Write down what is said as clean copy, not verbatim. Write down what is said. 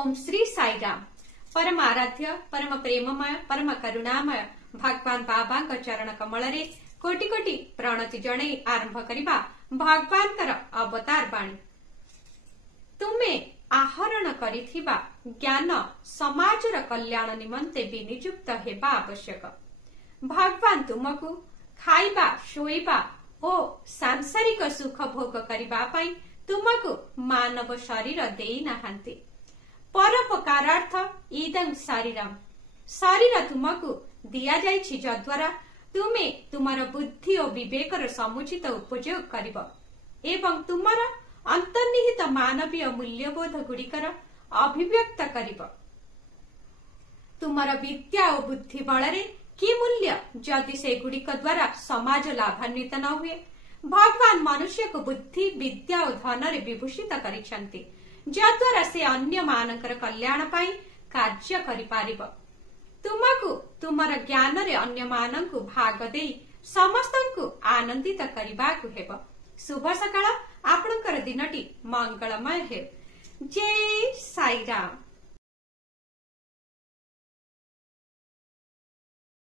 ओम श्री साई राम। परम आराध्य परम प्रेममय परम करुणामय भगवान बाबा चरण कमल कोटि कोटि प्रणति जन आरंभ करवा भगवान अवतार बाणी। तुमे आहरण करिथिबा ज्ञान समाजर कल्याण निमंते विनियुक्त हेबा आवश्यक। भगवान तुमको खाइबा शोइबा ओ सांसारिक सुख भोग करबा पई तुमको मानव शरीर देई नाहांती। परोपकारार्थ इदं शरीरम शरीर तुमको दिया जाइछि जद्वारा तुमे तुमर बुद्धि और विवेकर समुचित उपयोग करिब एवं तुमर अंतर्निहित मानवीय मूल्यबोध गुड़िकर अभिव्यक्त करिब। तुमर विद्या और बुद्धि बलरे कि मूल्य जदि से गुड़िक द्वारा समाज लाभान्वित न हुए। भगवान मनुष्य को बुद्धि विद्या और धन रे विभूषित करिछंती जद्वारा से अन्य मानकर कल्याण पाई कार्य करि पारिब। तुमको तुमर ज्ञान रे अन्य मानंकु भाग देई समस्तंकु आनंदित करिबाकु हेब। शुभ सकाळ आपणकर दिनटी मंगलमय हे। जय साई राम।